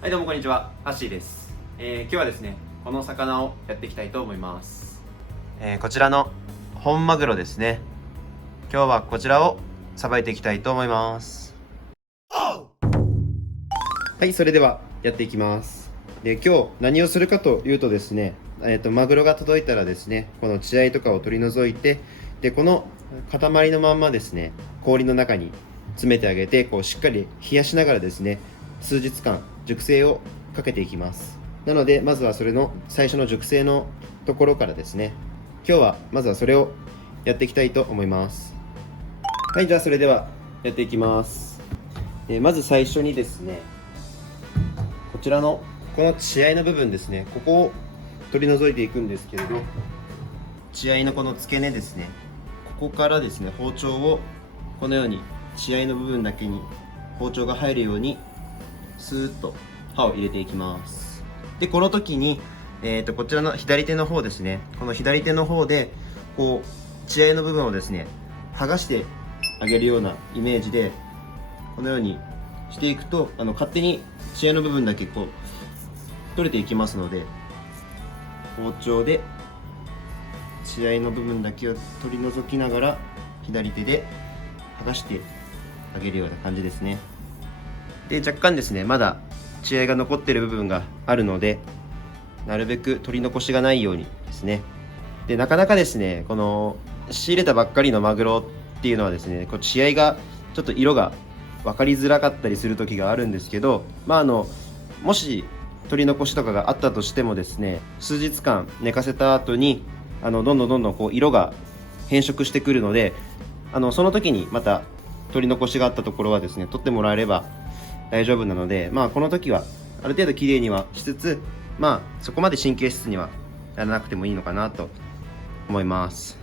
はい、どうもこんにちは、ハッシーです。今日はですね、この魚をやっていきたいと思います。こちらの本マグロですね。今日はこちらをさばいていきたいと思います。はい、それではやっていきます。で、今日何をするかというとですね、マグロが届いたらですね、この血合いとかを取り除いて、で、この塊のまんまですね、氷の中に詰めてあげて、こうしっかり冷やしながらですね、数日間熟成をかけていきます。なのでまずはそれの最初の熟成のところからですね、今日はまずはそれをやっていきたいと思います。はい、じゃあそれではやっていきます。まず最初にですね、こちらのこの血合いの部分ですね、ここを取り除いていくんですけれど、血合いのこの付け根ですね、ここからですね、包丁をこのように血合いの部分だけに包丁が入るようにスーッと刃を入れていきます。で、この時に、こちらの左手の方ですね、この左手の方でこう血合いの部分をですね剥がしてあげるようなイメージでこのようにしていくと、勝手に血合いの部分だけこう取れていきますので、包丁で血合いの部分だけを取り除きながら左手で剥がしてあげるような感じですね。で、若干ですね、まだ血合いが残っている部分があるので、なるべく取り残しがないようにですね。で、なかなかですね、この仕入れたばっかりのマグロっていうのはですね、こう血合いがちょっと色が分かりづらかったりする時があるんですけど、もし取り残しとかがあったとしてもですね、数日間寝かせた後にどんどんこう色が変色してくるので、その時にまた取り残しがあったところはですね、取ってもらえれば大丈夫なので、この時はある程度きれいにはしつつ、そこまで神経質にはならなくてもいいのかなと思います。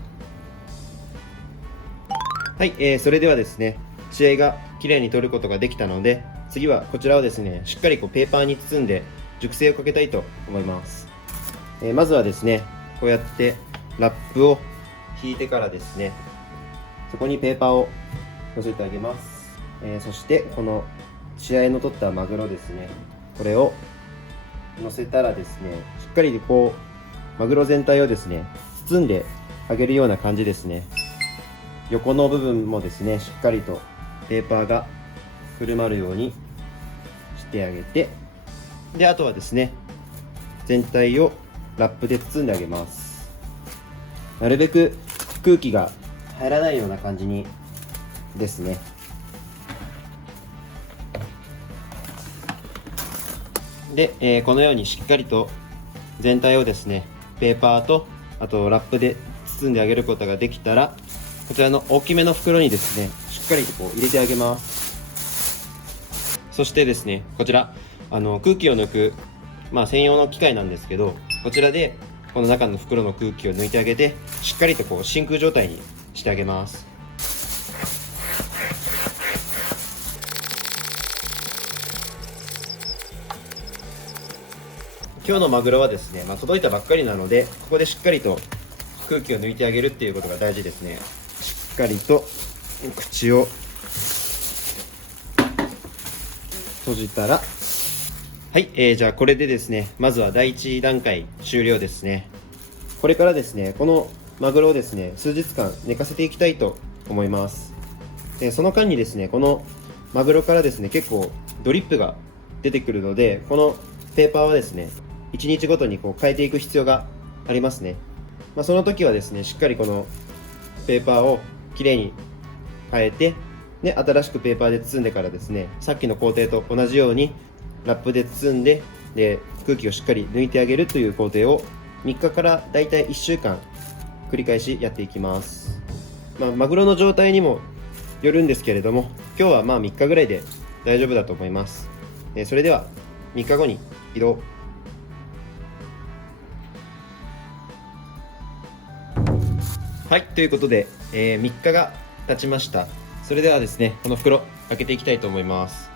はい、それではですね、血合いがきれいに取ることができたので、次はこちらをですね、しっかりこうペーパーに包んで熟成をかけたいと思います。まずはですね、こうやってラップを引いてからですね、そこにペーパーを乗せてあげます。そしてこの血合いの取ったマグロですね、これを乗せたらですね、しっかりこうマグロ全体をですね包んであげるような感じですね。横の部分もですね、しっかりとペーパーがくるまるようにしてあげて、で、あとはですね、全体をラップで包んであげます。なるべく空気が入らないような感じにですね。で、このようにしっかりと全体をですね、ペーパーとあとラップで包んであげることができたら、こちらの大きめの袋にですね、しっかりとこう入れてあげます。そしてですね、こちら空気を抜く、専用の機械なんですけど、こちらでこの中の袋の空気を抜いてあげて、しっかりとこう真空状態にしてあげます。今日のマグロはですね、届いたばっかりなので、ここでしっかりと空気を抜いてあげるっていうことが大事ですね。しっかりと口を閉じたら、はい、じゃあこれでですね、まずは第1段階終了ですね。これからですね、このマグロをですね、数日間寝かせていきたいと思います。で、その間にですね、このマグロからですね、結構ドリップが出てくるので、このペーパーはですね、1日ごとにこう変えていく必要がありますね。その時はですね、しっかりこのペーパーをきれいに変えて、で、新しくペーパーで包んでからですね、さっきの工程と同じようにラップで包んで、空気をしっかり抜いてあげるという工程を3日からだいたい1週間繰り返しやっていきます。マグロの状態にもよるんですけれども、今日は3日ぐらいで大丈夫だと思います。それでは3日後に移動。はい、ということで、3日が経ちました。それではですね、この袋開けていきたいと思います。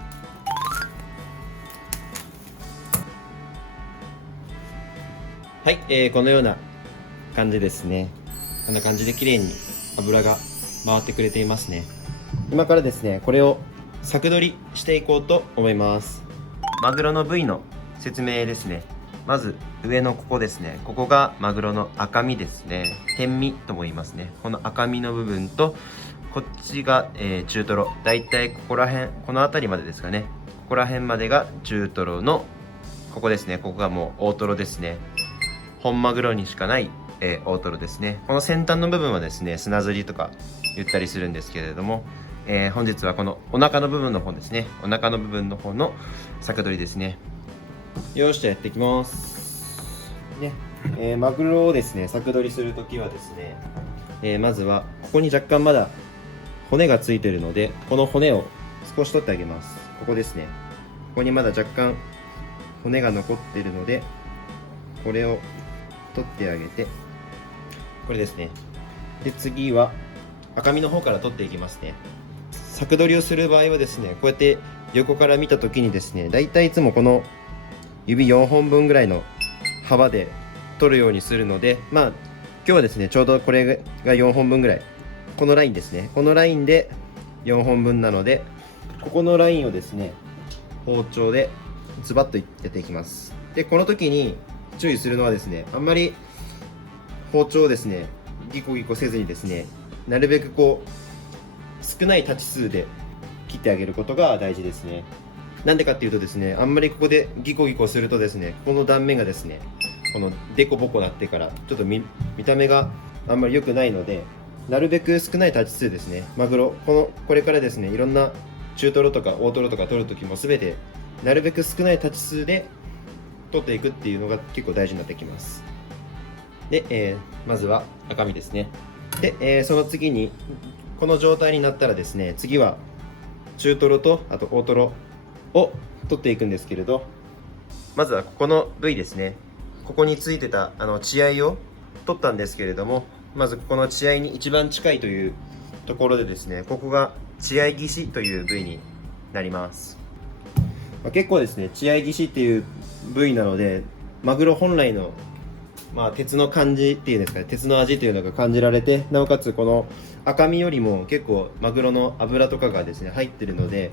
はい、このような感じですね。こんな感じで綺麗に油が回ってくれていますね。今からですね、これを柵取りしていこうと思います。マグロの部位の説明ですね。まず上のここですね。ここがマグロの赤身ですね。天身とも言いますね。この赤身の部分とこっちが、中トロ。だいたいここら辺、この辺りまでですかね。ここら辺までが中トロのここですね。ここがもう大トロですね。本マグロにしかない、大トロですね。この先端の部分はですね、砂ずりとか言ったりするんですけれども、本日はこのお腹の部分の方ですね。お腹の部分の方の柵取りですね。よし、じゃあやっていきます。ね、マグロをですね、柵取りするときはですね、まずはここに若干まだ骨がついてるので、この骨を少し取ってあげます。ここですね。ここにまだ若干骨が残っているので、これを取ってあげて、これですね。で、次は赤身の方から取っていきますね。柵取りをする場合はですね、こうやって横から見たときにですね、だいたいいつもこの指4本分ぐらいの幅で取るようにするので、まあ今日はですね、ちょうどこれが4本分ぐらい、このラインですね、このラインで4本分なので、ここのラインをですね、包丁でズバッとやっていきます。で、この時に注意するのはですね、あんまり包丁をですね、ギコギコせずにですね、なるべくこう少ない太刀数で切ってあげることが大事ですね。なんでかっていうとですね、あんまりここでギコギコするとですね、この断面がですね、このデコボコなってからちょっと見た目があんまり良くないので、なるべく少ない太刀数ですね。マグロ、これからですね、いろんな中トロとか大トロとか取るときも全てなるべく少ない太刀数で取っていくっていうのが結構大事になってきます。で、まずは赤身ですね。で、その次にこの状態になったらですね、次は中トロとあと大トロを取っていくんですけれど、まずはここの部位ですね。ここについてた血合いを取ったんですけれども、まずここの血合いに一番近いというところでですね、ここが血合い岸という部位になります。結構ですね、血合い岸っていう部位なので、マグロ本来の、鉄の感じっていうんですかね、鉄の味っていうのが感じられて、なおかつこの赤身よりも結構マグロの脂とかがですね入ってるので、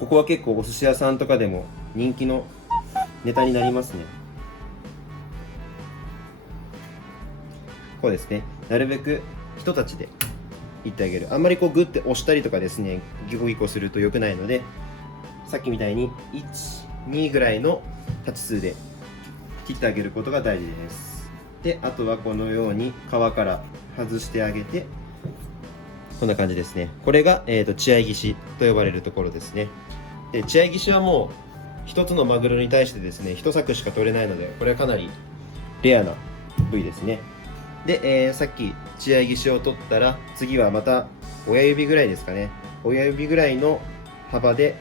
ここは結構お寿司屋さんとかでも人気のネタになりますね。こうですね、なるべく一太刀でいってあげる。あんまりこうグッて押したりとかですね、ギコギコすると良くないので、さっきみたいに1、2ぐらいの太刀数で切ってあげることが大事です。で、あとはこのように皮から外してあげて、こんな感じですね。これが、血合い岸と呼ばれるところですね。で、血合い岸はもう一つのマグロに対してですね、一柵しか取れないので、これはかなりレアな部位ですね。で、さっき血合い岸を取ったら、次はまた親指ぐらいですかね。親指ぐらいの幅で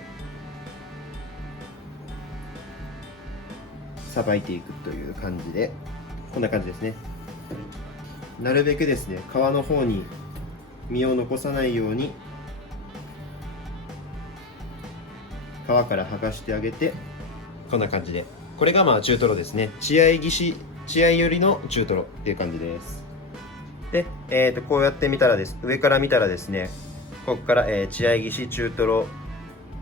さばいていくという感じで、こんな感じですね。なるべくですね、皮の方に身を残さないように皮から剥がしてあげて、こんな感じで、これが中トロですね。血合い寄りの中トロっていう感じです。で、こうやって見たら上から見たらですね、ここから、血合い岸中トロ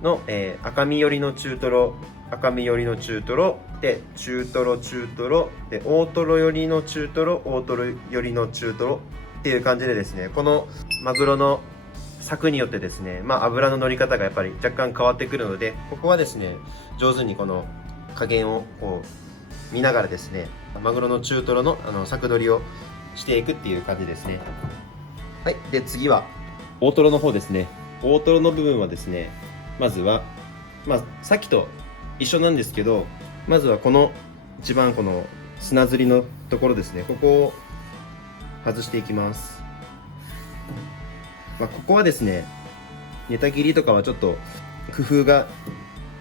の、赤身寄りの中トロ、赤身寄りの中トロで、中トロで、大トロ寄りの中トロ、大トロ寄りの中トロっていう感じでですね、このマグロの柵によってですね、油の乗り方がやっぱり若干変わってくるので、ここはですね、上手にこの加減をこう見ながらですね、マグロの中トロの柵取りをしていくっていう感じですね。はい。で、次は大トロの方ですね。大トロの部分はですね、まずはさっきと一緒なんですけど、まずはこの一番この砂ずりのところですね、ここを外していきます。ここはですね、ネタ切りとかはちょっと工夫が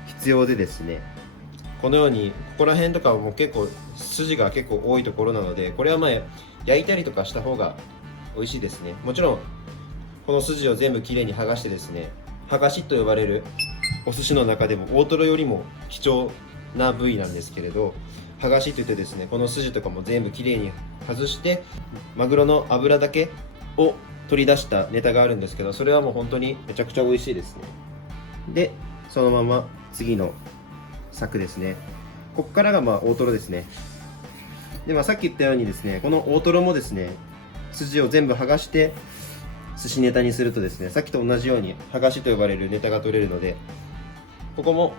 必要でですね、このようにここら辺とかはもう結構筋が結構多いところなので、これは焼いたりとかした方が美味しいですね。もちろんこの筋を全部きれいに剥がしてですね、剥がしと呼ばれるお寿司の中でも大トロよりも貴重な部位なんですけれど、剥がしといってですね、この筋とかも全部きれいに外してマグロの脂だけを取り出したネタがあるんですけど、それはもう本当にめちゃくちゃ美味しいですね。で、そのまま次の柵ですね。ここからが大トロですね。で、さっき言ったようにですね、この大トロもですね、筋を全部剥がして寿司ネタにするとですね、さっきと同じように剥がしと呼ばれるネタが取れるので、ここも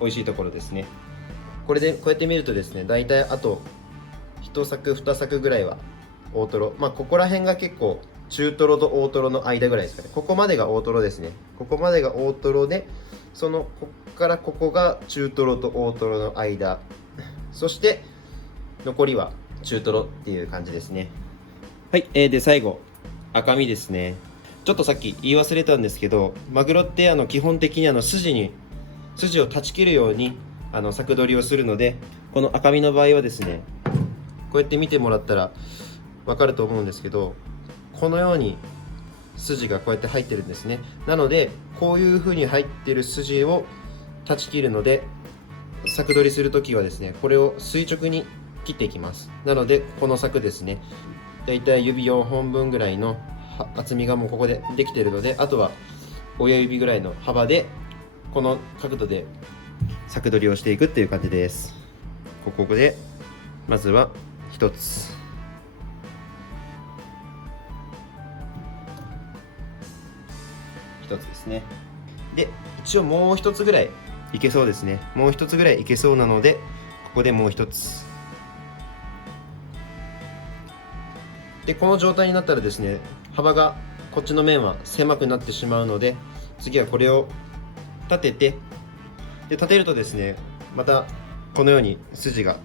美味しいところですね。これでこうやって見るとですね、だいたいあと1柵2柵ぐらいは大トロ、ここら辺が結構中トロと大トロの間ぐらいですかね。ここまでが大トロですね。ここまでが大トロで、ここからここが中トロと大トロの間、そして残りは中トロっていう感じですね。はい、で最後赤身ですね。ちょっとさっき言い忘れたんですけど、マグロって基本的に筋を断ち切るように柵取りをするので、この赤身の場合はですね、こうやって見てもらったら分かると思うんですけど、このように筋がこうやって入ってるんですね。なのでこういう風に入ってる筋を断ち切るので、柵取りするときはですね、これを垂直に切っていきます。なのでこの柵ですね、だいたい指4本分ぐらいの厚みがもうここでできているので、あとは親指ぐらいの幅でこの角度で柵取りをしていくっていう感じです。ここでまずは1つ、ですね。で、一応もう1つぐらいいけそうですね。もう1つぐらいいけそうなので、ここでもう1つで、この状態になったらですね、幅がこっちの面は狭くなってしまうので、次はこれを立てて、で立てるとですね、またこのように筋が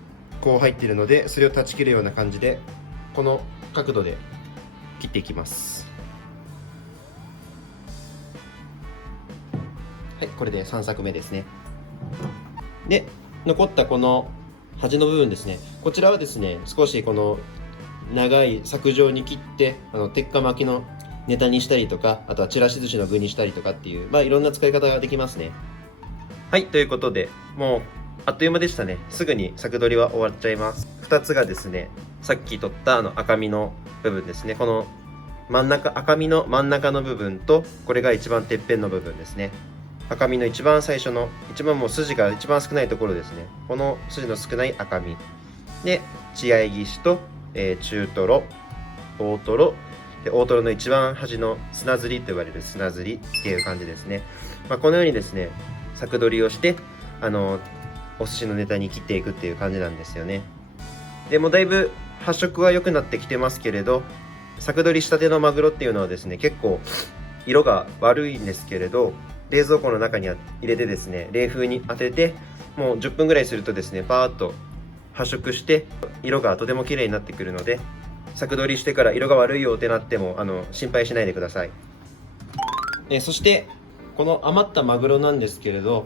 こう入っているので、それを断ち切るような感じでこの角度で切っていきます。はい、これで3柵目ですね。で、残ったこの端の部分ですね、こちらはですね、少しこの長い柵状に切って鉄火巻きのネタにしたりとか、あとはちらし寿司の具にしたりとかっていう、いろんな使い方ができますね。はい、ということで、もうあっという間でしたね。すぐに柵取りは終わっちゃいます。2つがですね、さっき取った赤身の部分ですね。この真ん中、赤身の真ん中の部分と、これが一番てっぺんの部分ですね。赤身の一番最初の、一番もう筋が一番少ないところですね。この筋の少ない赤身で、血合い岸と、中トロ、大トロで、大トロの一番端の砂ずりと呼ばれる砂ずりっていう感じですね。このようにですね、柵取りをしてお寿司のネタに切っていくっていう感じなんですよね。でもだいぶ発色は良くなってきてますけれど、柵取りしたてのマグロっていうのはですね、結構色が悪いんですけれど、冷蔵庫の中に入れてですね、冷風に当ててもう10分ぐらいするとですね、パーッと発色して色がとても綺麗になってくるので、柵取りしてから色が悪いよってなっても心配しないでください。そしてこの余ったマグロなんですけれど、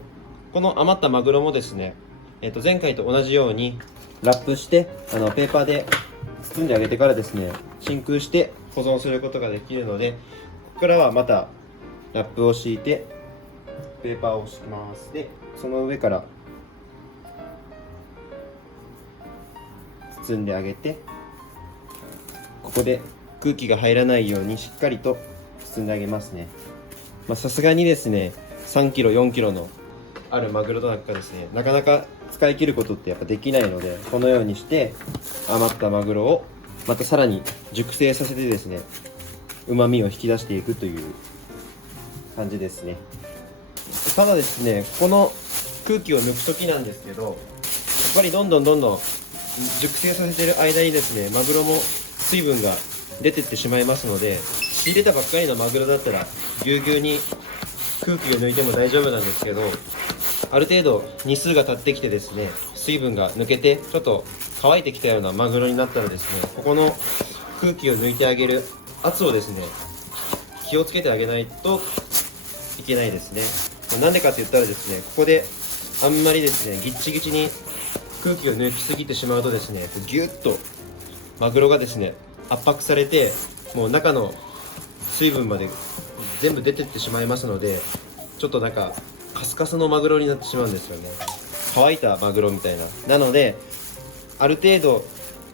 この余ったマグロもですね、前回と同じようにラップしてペーパーで包んであげてからですね、真空して保存することができるので、ここからはまたラップを敷いてペーパーを敷きます。で、その上から包んであげて、ここで空気が入らないようにしっかりと包んであげますね。さすがにですね、3キロ4キロのあるマグロとかですね、なかなか使い切ることってやっぱできないので、このようにして余ったマグロをまたさらに熟成させてですね、旨味を引き出していくという感じですね。ただですね、この空気を抜く時なんですけど、やっぱりどんどん熟成させている間にですね、マグロも水分が出てってしまいますので、仕入れたばっかりのマグロだったらぎゅうぎゅうに空気を抜いても大丈夫なんですけど、ある程度日数が経ってきてですね、水分が抜けてちょっと乾いてきたようなマグロになったらですね、ここの空気を抜いてあげる圧をですね、気をつけてあげないといけないですね。なんでかって言ったらですね、ここであんまりですね、ギッチギチに空気を抜きすぎてしまうとですね、ギュッとマグロがですね、圧迫されて、もう中の水分まで全部出てってしまいますので、ちょっとなんかカスカスのマグロになってしまうんですよね。乾いたマグロみたいな。なのである程度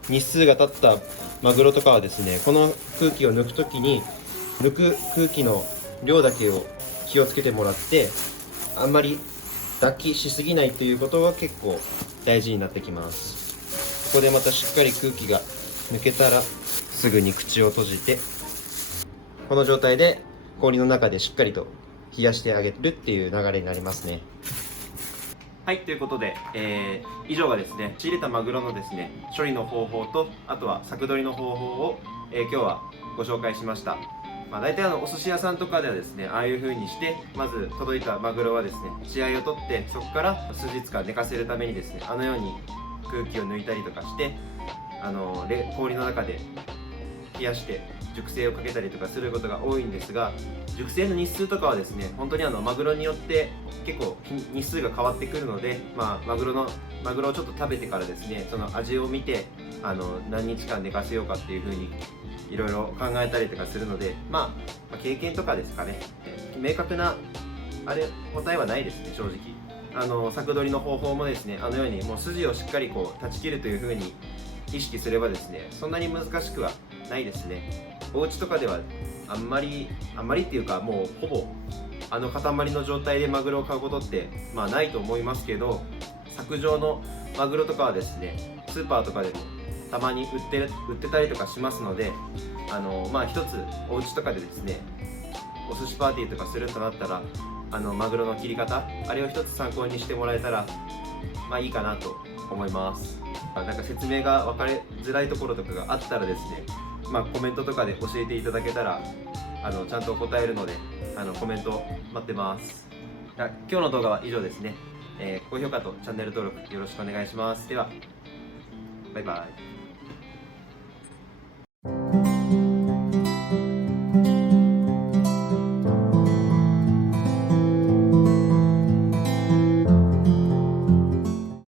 日数が経ったマグロとかはですね、この空気を抜くときに抜く空気の量だけを気をつけてもらって、あんまり脱気しすぎないということは結構大事になってきます。ここでまたしっかり空気が抜けたらすぐに口を閉じて、この状態で氷の中でしっかりと冷やしてあげるっていう流れになりますね。はい、ということで、以上がですね、仕入れたマグロのですね、処理の方法と、あとは柵取りの方法を、今日はご紹介しました。大体お寿司屋さんとかではですね、ああいう風にして、まず届いたマグロはですね、血合いを取って、そこから数日間寝かせるためにですね、あのように空気を抜いたりとかして、氷の中で冷やして熟成をかけたりとかすることが多いんですが、熟成の日数とかはですね、本当にマグロによって結構日数が変わってくるので、マグロをちょっと食べてからですね、その味を見て何日間寝かせようかっていう風にいろいろ考えたりとかするので、経験とかですかね、明確な答えはないですね、正直。柵取りの方法もですね、あのようにもう筋をしっかりこう断ち切るという風に意識すればですね、そんなに難しくはないですね。お家とかではあんまりっていうか、もうほぼ塊の状態でマグロを買うことってないと思いますけど、柵状のマグロとかはですね、スーパーとかでもたまに売ってたりとかしますので、一つお家とかでですね、お寿司パーティーとかするとなったら、マグロの切り方、あれを一つ参考にしてもらえたらいいかなと思います。なんか説明が分かりづらいところとかがあったらですね、コメントとかで教えていただけたらちゃんと答えるので、コメント待ってます。今日の動画は以上ですね。高評価とチャンネル登録よろしくお願いします。ではバイバイ。